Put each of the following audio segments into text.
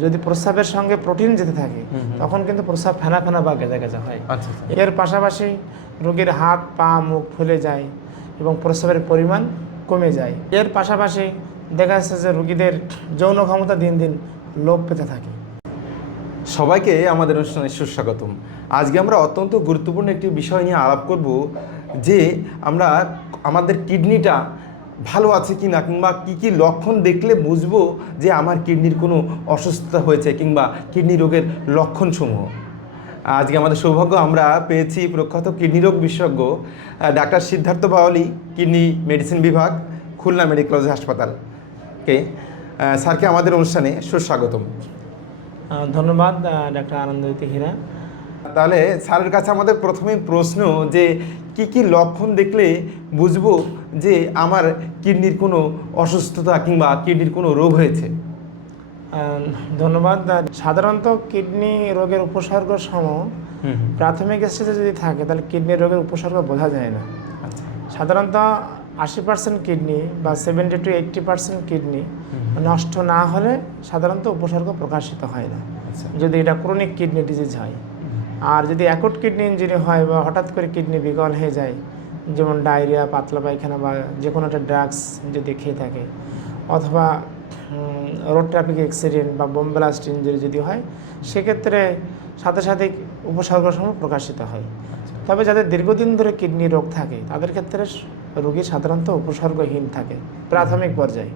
যদি প্রস্রাবের সঙ্গে প্রোটিন যেতে থাকে তখন কিন্তু প্রস্রাব ফেনা ফেনা বা গেজা গেজা হয় আচ্ছা। এর পাশাপাশি রোগীর হাত পা মুখ ফুলে যায় এবং প্রস্রাবের পরিমাণ কমে যায়। এর পাশাপাশি দেখা যাচ্ছে যে রোগীদের যৌন ক্ষমতা দিন দিন লোপ পেতে থাকে। সবাইকে আমাদের অনুষ্ঠানে সুস্বাগতম। আজকে আমরা অত্যন্ত গুরুত্বপূর্ণ একটি বিষয় নিয়ে আলাপ করব যে আমরা আমাদের কিডনিটা ভালো আছে কি না কিংবা কি কি লক্ষণ দেখলে বুঝব যে আমার কিডনির কোনো অসুস্থতা হয়েছে কিংবা কিডনি রোগের লক্ষণসমূহ? আজকে আমাদের সৌভাগ্য আমরা পেয়েছি প্রখ্যাত কিডনি রোগ বিশেষজ্ঞ doctor Siddhartha Bawali kidney medicine বিভাগ খুলনা মেডিকেল কলেজ হাসপাতালকে আহ, স্যারকে আমাদের অনুষ্ঠানে সুস্বাগতম। ধন্যবাদ ডাক্তার আনন্দিত হীরা। তাহলে স্যারের কাছে আমাদের প্রথমে প্রশ্ন যে কি কি লক্ষণ দেখলে বুঝব যে আমার কিডনির কোনো অসুস্থতা কিংবা কিডনির কোনো রোগ হয়েছে। ধন্যবাদ। সাধারণত কিডনি রোগের উপসর্গ সম প্রাথমিক স্টেজে যদি থাকে তাহলে কিডনি রোগের উপসর্গ বোঝা যায় না। আচ্ছা। সাধারণত আশি পার্সেন্ট কিডনি বা seventy to eighty percent kidney নষ্ট না হলে সাধারণত উপসর্গ প্রকাশিত হয় না। আচ্ছা। যদি এটা ক্রনিক কিডনি ডিজিজ হয়। আর যদি অ্যাকুট কিডনি ইঞ্জুরি হয় বা হঠাৎ করে কিডনি বিকল হয়ে যায় যেমন ডায়রিয়া পাতলা পায়খানা বা যে কোনো একটা ড্রাগস যদি খেয়ে থাকে অথবা রোড ট্রাফিক অ্যাক্সিডেন্ট বা বোম ব্লাস্ট ইঞ্জুরি যদি হয় সেক্ষেত্রে সাথে সাথে উপসর্গসমূহ প্রকাশিত হয়। তবে যাদের দীর্ঘদিন ধরে কিডনি রোগ থাকে তাদের ক্ষেত্রে রোগী সাধারণত উপসর্গহীন থাকে প্রাথমিক পর্যায়ে।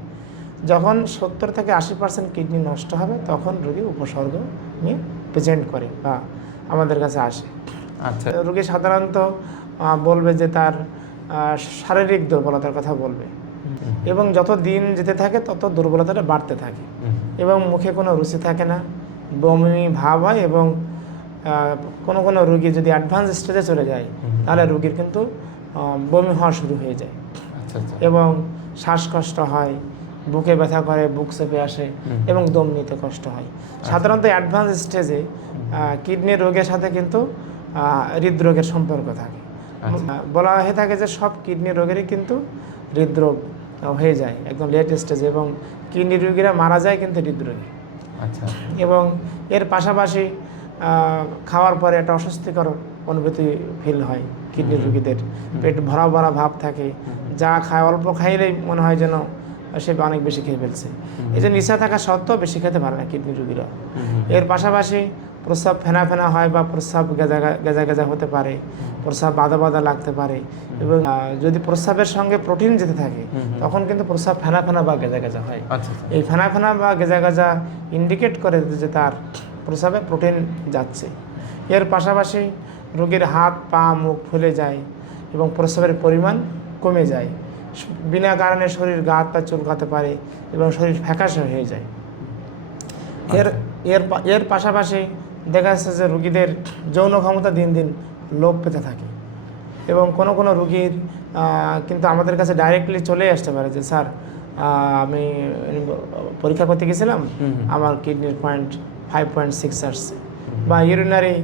যখন সত্তর থেকে আশি পার্সেন্ট কিডনি নষ্ট হবে তখন রোগী উপসর্গ নিয়ে প্রেজেন্ট করে বা আমাদের কাছে আসে। আচ্ছা। রোগী সাধারণত বলবে যে তার শারীরিক দুর্বলতার কথা বলবে। এবং যত দিন যেতে থাকে তত দুর্বলতাটা বাড়তে থাকে। এবং মুখে কোনো রুচি থাকে না বমি ভাব হয় এবং কোনো কোনো রোগী যদি অ্যাডভান্স স্টেজে চলে যায় তাহলে রুগীর কিন্তু বমি হওয়া শুরু হয়ে যায়। আচ্ছা আচ্ছা। এবং শ্বাসকষ্ট হয় বুকে ব্যথা করে বুক চেপে আসে এবং দম নিতে কষ্ট হয়। সাধারণত অ্যাডভান্স স্টেজে কিডনি রোগের সাথে কিন্তু হৃদরোগের সম্পর্ক থাকে। আচ্ছা। বলা হয়ে থাকে যে সব কিডনি রোগেরই কিন্তু হৃদরোগ হয়ে যায় একদম লেট স্টেজে এবং কিডনি রোগীরা মারা যায় কিন্তু হৃদরোগে। আচ্ছা। এবং এর পাশাপাশি খাওয়ার পরে একটা অস্বস্তিকর অনুভূতি ফিল হয় কিডনি রোগীদের। পেট ভরা ভরা ভাব থাকে। যা খায় অল্প খাইলেই মনে হয় যেন সে অনেক বেশি খেয়ে ফেলছে। এই যে নিশা থাকা সত্ত্বেও বেশি খেতে পারে না কিডনি রোগীরা। এর পাশাপাশি প্রস্রাব ফেনা ফেনা হয় বা প্রস্রাব গেজা গেজা গেজা হতে পারে প্রস্রাব বাদা বাদা লাগতে পারে এবং যদি প্রস্রাবের সঙ্গে প্রোটিন যেতে থাকে তখন কিন্তু প্রস্রাব ফেনা ফেনা বা গেজা গেজা হয়। আচ্ছা এই ফেনা ফেনা বা গেজা গেজা ইন্ডিকেট করে যে তার প্রস্রাবে প্রোটিন যাচ্ছে। এর পাশাপাশি রোগীর হাত পা মুখ ফুলে যায় এবং প্রস্রাবের পরিমাণ কমে যায়। বিনা কারণে শরীর গা হাত পা চুলকাতে পারে এবং শরীর ফ্যাকাশে হয়ে যায়। এর এর এর পাশাপাশি দেখা যাচ্ছে যে রুগীদের যৌন ক্ষমতা দিন দিন লোপ পেতে থাকে। এবং কোনো কোনো রুগীর কিন্তু আমাদের কাছে ডাইরেক্টলি চলে আসতে পারে যে স্যার আমি পরীক্ষা করতে গেছিলাম আমার কিডনির পয়েন্ট ফাইভ পয়েন্ট সিক্স আসছে। বা ইউরিনারি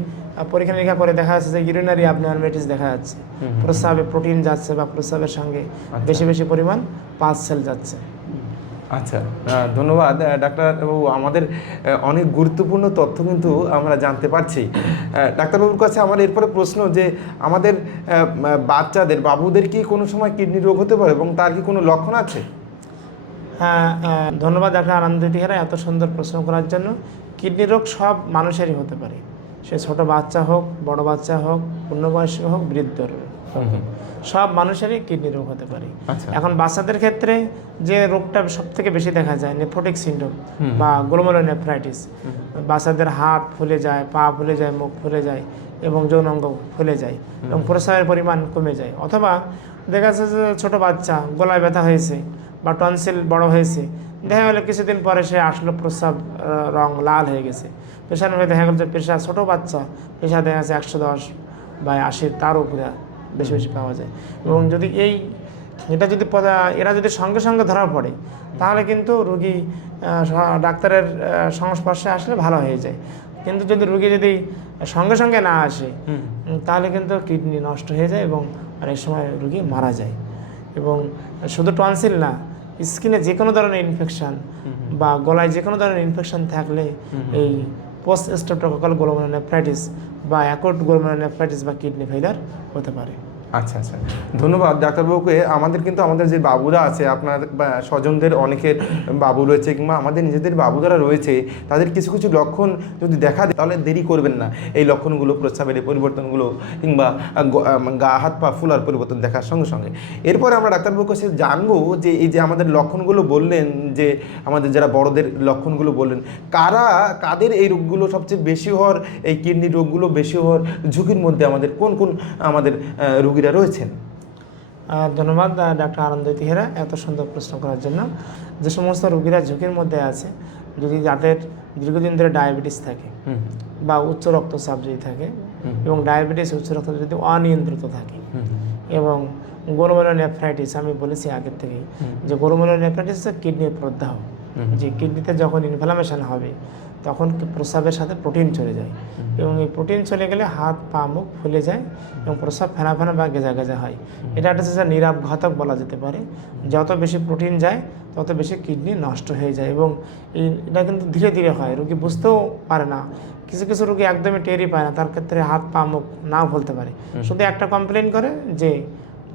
পরীক্ষা নিরীক্ষা করে দেখা যাচ্ছে যে ইউরিনারি অ্যাবনর্মেটিস দেখা যাচ্ছে। প্রস্রাবে প্রোটিন যাচ্ছে বা প্রস্রাবের সঙ্গে বেশি বেশি পরিমাণ পাঁচ সেল যাচ্ছে। আচ্ছা ধন্যবাদ। ডাক্তারবাবু আমাদের অনেক গুরুত্বপূর্ণ তথ্য কিন্তু আমরা জানতে পারছি। ডাক্তারবাবুর কাছে আমার এরপরে প্রশ্ন যে, আমাদের বাচ্চাদের, বাবুদের কি কোনো সময় কিডনি রোগ হতে পারে এবং তার কি কোনো লক্ষণ আছে? হ্যাঁ ধন্যবাদ ডাক্তার আনন্দিত হেরা এত সুন্দর প্রশ্ন করার জন্য। কিডনি রোগ সব মানুষেরই হতে পারে। সে ছোট বাচ্চা হোক, বড় বাচ্চা হোক পূর্ণবয়স্ক হোক, বৃদ্ধ হোক সব মানুষেরই কিডনি রোগ হতে পারে। আচ্ছা। এখন বাচ্চাদের ক্ষেত্রে যে রোগটা সব থেকে বেশি দেখা যায় নেফ্রোটিক সিন্ড্রোম বা গ্লোমেরোনেফ্রাইটিস বাচ্চাদের হাত ফুলে যায় পা ফুলে যায় মুখ ফুলে যায় এবং যৌনাঙ্গ ফুলে যায় এবং প্রস্রাবের পরিমাণ কমে যায়। অথবা দেখা যাচ্ছে যে ছোটো বাচ্চা গলায় ব্যথা হয়েছে বা টনসিল বড় হয়েছে দেখা গেলো কিছুদিন পরে সে আসলো প্রস্রাব রং লাল হয়ে গেছে। প্রেশার হয়ে দেখা গেল যে প্রেশার ছোটো বাচ্চা পেশা দেখা যাচ্ছে একশো দশ বা আশির তার উপরে। বেশি বেশি পাওয়া যায়। এবং যদি এই এটা যদি এরা যদি সঙ্গে সঙ্গে ধরা পড়ে তাহলে কিন্তু রুগী ডাক্তারের সংস্পর্শে আসলে ভালো হয়ে যায়। কিন্তু যদি রুগী যদি সঙ্গে সঙ্গে না আসে তাহলে কিন্তু কিডনি নষ্ট হয়ে যায় এবং অনেক সময় রুগী মারা যায়। এবং শুধু টনসিল না স্কিনে যে কোনো ধরনের ইনফেকশান বা গলায় যে কোনো ধরনের ইনফেকশান থাকলে এই পোস্ট স্ট্রেপ্টোককাল গ্লোমেরুলোনেফ্রাইটিস বা অ্যাকোট গ্লোমেরুলোনেফ্রাইটিস বা কিডনি ফেলিয়ার হতে পারে। আচ্ছা আচ্ছা। ধন্যবাদ ডাক্তারবাবুকে। আমাদের কিন্তু আমাদের যে বাবুরা আছে আপনার স্বজনদের অনেকের বাবু রয়েছে কিংবা আমাদের নিজেদের বাবু যারা রয়েছে তাদের কিছু কিছু লক্ষণ যদি দেখা দেয় তাহলে দেরি করবেন না। এই লক্ষণগুলো প্রস্রাবের পরিবর্তনগুলো কিংবা গা হাত পা ফুলার পরিবর্তন দেখার সঙ্গে সঙ্গে। এরপরে আমরা ডাক্তারবাবুর কাছে জানব যে এই যে আমাদের লক্ষণগুলো বললেন যে আমাদের যারা বড়দের লক্ষণগুলো বললেন কারা কাদের এই রোগগুলো সবচেয়ে বেশি হওয়ার এই কিডনি রোগগুলো বেশি হওয়ার ঝুঁকির মধ্যে আমাদের কোন কোন আমাদের আহ, রোগীরা রয়েছেন। ধন্যবাদ ডাক্তার আনন্দ তিহেরা এত সুন্দর প্রশ্ন করার জন্য। যে সমস্ত রোগীরা ঝুঁকির মধ্যে আছে যদি যাদের দীর্ঘদিন ধরে ডায়াবেটিস থাকে বা উচ্চ রক্তচাপ যদি থাকে এবং ডায়াবেটিস উচ্চ রক্তচাপ যদি অনিয়ন্ত্রিত থাকে এবং গোরমেলো নেফ্রাইটিস আমি বলেছি আগের থেকেই যে গোরমেলো নেফ্রাইটিস হচ্ছে কিডনির প্রদাহ। যে কিডনিতে যখন ইনফ্লামেশন হবে তখন প্রস্রাবের সাথে প্রোটিন চলে যায়। এবং এই প্রোটিন চলে গেলে হাত পা মুখ ফুলে যায় এবং প্রস্রাব ফেনা ফেনা বা গেজা গেজা হয় এটা একটা হচ্ছে নিরাপ ঘাতক বলা যেতে পারে। যত বেশি প্রোটিন যায় তত বেশি কিডনি নষ্ট হয়ে যায় এবং এটা কিন্তু ধীরে ধীরে হয়। রোগী বুঝতেও পারে না। কিছু কিছু রোগী একদমই টেরই পায় না। তার ক্ষেত্রে হাত পা মুখ নাও বলতে পারে। শুধু একটা কমপ্লেন করে যে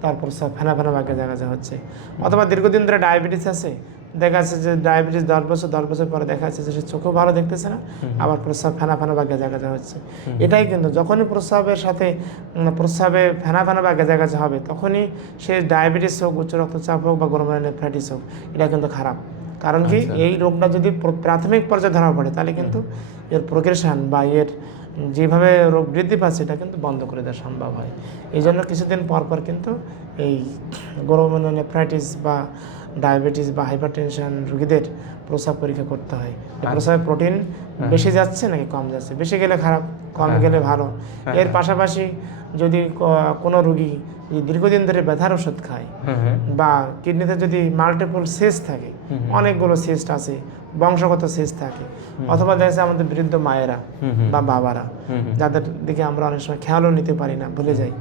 তারপর সব ফেনা ফেনা বা গেজা গেজা হচ্ছে অথবা দীর্ঘদিন ধরে ডায়াবেটিস আছে দেখা যাচ্ছে যে ডায়াবেটিস দশ বছর দশ বছর পরে দেখা যাচ্ছে যে সে চোখেও ভালো দেখতেছে না আবার প্রস্রাব ফেনা ফেনা বা গেজা গেজা হচ্ছে। এটাই কিন্তু যখনই প্রস্রাবের সাথে প্রস্রাবে ফেনা ফেনা বা গেজা গেজা হবে তখনই সে ডায়াবেটিস হোক উচ্চ রক্তচাপ হোক বা গরম নেফ্রাইটিস হোক এটা কিন্তু খারাপ। কারণ কি আচ্ছা। এই রোগটা যদি প্রাথমিক পর্যায়ে ধরা পড়ে তাহলে কিন্তু এর প্রোগ্রেশন বা এর যেভাবে রোগ বৃদ্ধি পাচ্ছে এটা কিন্তু বন্ধ করে দেওয়া সম্ভব হয়। এই জন্য কিছুদিন পর পর কিন্তু এই গরম নেফ্রাইটিস বা ডায়াবেটিস বা হাইপারটেনশন রোগীদের প্রস্রাব পরীক্ষা করতে হয়। যে প্রস্রাবে প্রোটিন বেশি যাচ্ছে নাকি কম যাচ্ছে? বেশি গেলে খারাপ কম হ্যাঁ। গেলে ভালো। হ্যাঁ, এর হ্যাঁ। পাশাপাশি যদি কোনো রোগী দীর্ঘদিন ধরে ব্যথার ওষুধ খায় বা কিডনিতে যদি মাল্টিপল সেস থাকে অনেকগুলো সিস্ট আছে বংশগত সিস্ট থাকে অথবা দেখা যাচ্ছে আমাদের বৃদ্ধ মায়েরা। বা বাবারা। যাদের দিকে আমরা অনেক সময় খেয়ালও নিতে পারি না ভুলে যাই।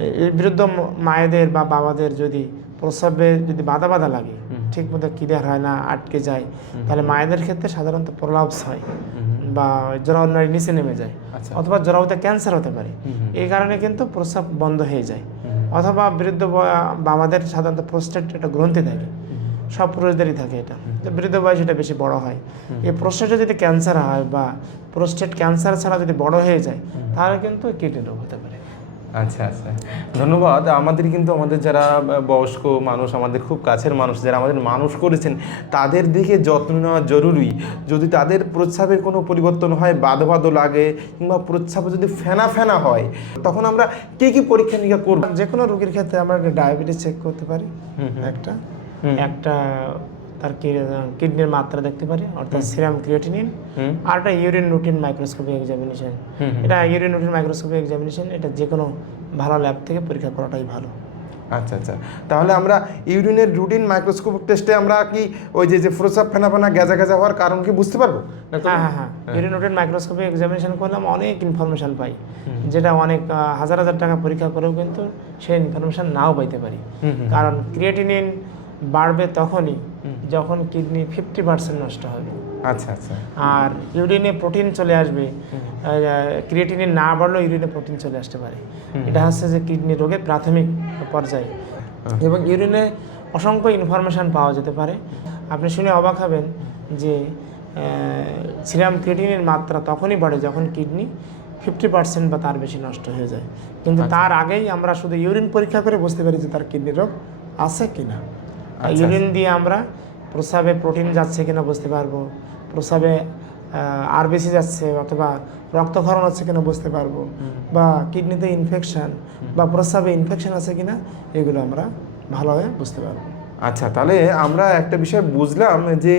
এই বৃদ্ধ মায়েদের বা বাবাদের যদি প্রস্রাবে যদি বাধা বাধা লাগে ঠিক মতো ক্লিয়ার হয় না আটকে যায় তাহলে মায়েদের ক্ষেত্রে সাধারণত প্রলাপস হয় বা জরাউনারি নিচে নেমে যায় আচ্ছা। অথবা জরাউতে ক্যান্সার হতে পারে। এই কারণে কিন্তু প্রস্রাব বন্ধ হয়ে যায়। অথবা বৃদ্ধ বয়- বাবাদের সাধারণত প্রোস্টেট একটা গ্রন্থি থাকে। সব পুরুষদেরই থাকে এটা। তো বৃদ্ধ বয়স এটা বেশি বড় হয়। এই প্রোস্টেটে যদি ক্যান্সার হয় বা প্রোস্টেট ক্যান্সার ছাড়া যদি বড় হয়ে যায় তাহলে কিন্তু কিডনি রোগ হতে পারে। আচ্ছা আচ্ছা। ধন্যবাদ। আমাদের কিন্তু আমাদের যারা বয়স্ক মানুষ আমাদের খুব কাছের মানুষ যারা আমাদের মানুষ করেছেন তাদের দিকে যত্ন নেওয়া জরুরি। যদি তাদের প্রস্রাবের কোনো পরিবর্তন হয় বাধো বাধো লাগে কিংবা প্রস্রাবে যদি ফেনা ফেনা হয় তখন আমরা কি কি পরীক্ষা নিরীক্ষা করব? যে কোনো রোগীর ক্ষেত্রে আমরা ডায়াবেটিস চেক করতে পারি। একটা। একটা তার কিডনির মাত্রা দেখতে পারি অর্থাৎ সিরাম ক্রিয়েটিনিন আর একটা ইউরিন রুটিন মাইক্রোস্কোপি এক্সামিনেশন। এটা ইউরিন রুটিন মাইক্রোস্কোপি এক্সামিনেশন এটা যে কোনো ভালো ল্যাব থেকে পরীক্ষা করাটাই ভালো। আচ্ছা আচ্ছা। তাহলে আমরা ইউরিনের রুটিন মাইক্রোস্কোপ টেস্টে আমরা কি ওই যে যে প্রস্রাব ফেনা ফেনা গেজা গেজা হওয়ার কারণ কি বুঝতে পারব? হ্যাঁ হ্যাঁ হ্যাঁ। ইউরিন রুটিন মাইক্রোস্কোপি এক্সামিনেশন করলাম অনেক ইনফরমেশন পাই। যেটা অনেক হাজার হাজার টাকা পরীক্ষা করেও কিন্তু সেই ইনফরমেশন নাও পাইতে পারি। কারণ ক্রিয়েটিনিন বাড়বে তখনই যখন কিডনি ফিফটি পার্সেন্ট নষ্ট হবে। আচ্ছা আচ্ছা। আর ইউরিনে প্রোটিন চলে আসবে। ক্রিয়েটিনিন না বাড়লেও ইউরিনে প্রোটিন চলে আসতে পারে। এটা হচ্ছে যে কিডনি রোগের প্রাথমিক পর্যায়ে। এবং ইউরিনে অসংখ্য ইনফরমেশন পাওয়া যেতে পারে। আপনি শুনে অবাক হবেন যে সিরাম ক্রিয়েটিনের মাত্রা তখনই বাড়ে যখন কিডনি ফিফটি পার্সেন্ট বা তার বেশি নষ্ট হয়ে যায়। কিন্তু তার আগেই আমরা শুধু ইউরিন পরীক্ষা করে বুঝতে পারি যে তার কিডনি রোগ আছে কিনা। আচ্ছা। ইউরিন দিয়ে আমরা প্রস্রাবে প্রোটিন যাচ্ছে কিনা বুঝতে পারব। প্রস্রাবে বেশি যাচ্ছে অথবা রক্তক্ষরণ হচ্ছে কিনা বুঝতে পারব। বা কিডনিতে ইনফেকশন বা প্রস্রাবে ইনফেকশন আছে কিনা এগুলো আমরা ভালোভাবে বুঝতে পারব। আচ্ছা তাহলে আমরা একটা বিষয় বুঝলাম যে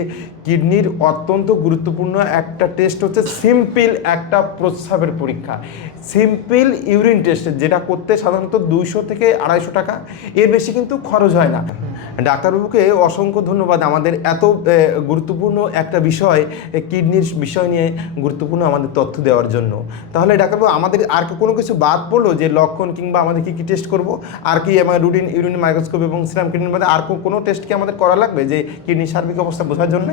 কিডনির অত্যন্ত গুরুত্বপূর্ণ একটা টেস্ট হচ্ছে সিম্পল একটা প্রস্রাবের পরীক্ষা। সিম্পল ইউরিন টেস্ট যেটা করতে সাধারণত দুইশো থেকে আড়াইশো টাকা, এর বেশি কিন্তু খরচ হয় না। ডাক্তারবাবুকে অসংখ্য ধন্যবাদ। আমাদের এত গুরুত্বপূর্ণ একটা বিষয় কিডনির বিষয় নিয়ে গুরুত্বপূর্ণ আমাদের তথ্য দেওয়ার জন্য। তাহলে ডাক্তারবাবু, আমাদের আর কোনো কিছু বাদ পড়ল যে লক্ষণ কিংবা আমাদের কী কী টেস্ট করব? আর কি আমার রুটিন ইউরিন মাইক্রোস্কোপ এবং সিরাম কিডনির মধ্যে আর কোনো টেস্ট কি আমাদের করা লাগবে যে কিডনির সার্বিক অবস্থা বোঝার জন্য?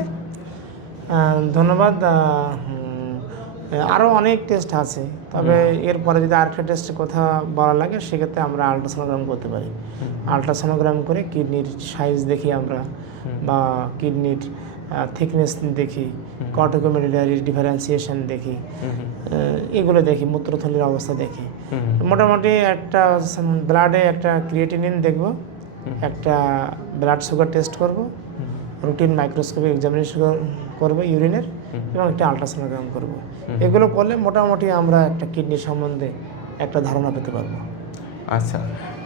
ধন্যবাদ আরও অনেক টেস্ট আছে। তবে এরপরে যদি আরেকটা টেস্টের কথা বলা লাগে সেক্ষেত্রে আমরা আলট্রাসোনোগ্রাম করতে পারি। আলট্রাসোনোগ্রাম করে কিডনির সাইজ দেখি আমরা বা কিডনির থিকনেস দেখি কর্টিকোমেডিলারি ডিফারেন্সিয়েশন দেখি এগুলো দেখি মূত্রথলির অবস্থা দেখি। মোটামুটি একটা ব্লাডে একটা ক্রিয়েটিনিন দেখব একটা ব্লাড সুগার টেস্ট করব রুটিন মাইক্রোস্কোপিক এক্সামিনেশন করব ইউরিনের এবং একটা আলট্রাসোনোগ্রাম করব। এগুলো করলে মোটামুটি আমরা একটা কিডনি সম্বন্ধে একটা ধারণা পেতে পারব। আচ্ছা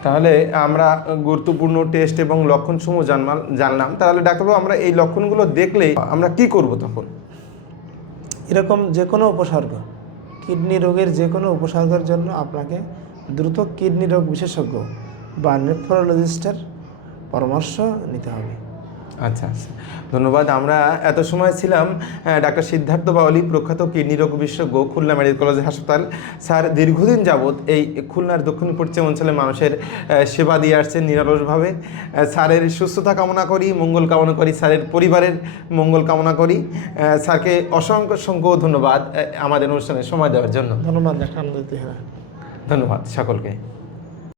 তাহলে আমরা গুরুত্বপূর্ণ টেস্ট এবং লক্ষণসমূহ জানলাম জানলাম। তাহলে ডাক্তারবাবু আমরা এই লক্ষণগুলো দেখলে আমরা কি করব তখন? এরকম যে কোনো উপসর্গ কিডনি রোগের যে কোনো উপসর্গের জন্য আপনাকে দ্রুত কিডনি রোগ বিশেষজ্ঞ বা নেফ্রোলজিস্টের পরামর্শ নিতে হবে। আচ্ছা আচ্ছা। ধন্যবাদ। আমরা এত সময় ছিলাম ডাক্তার সিদ্ধার্থ বাউলি প্রখ্যাত কিডনি রোগ বিশেষজ্ঞ খুলনা মেডিকেল কলেজ হাসপাতাল। স্যার দীর্ঘদিন যাবৎ এই খুলনার দক্ষিণ পশ্চিম অঞ্চলে মানুষের সেবা দিয়ে আসছেন নিরলসভাবে। স্যারের সুস্থতা কামনা করি মঙ্গল কামনা করি স্যারের পরিবারের মঙ্গল কামনা করি। স্যারকে অসংখ্য অসংখ্য ধন্যবাদ আমাদের অনুষ্ঠানে সময় দেওয়ার জন্য। ধন্যবাদ ধন্যবাদ সকলকে।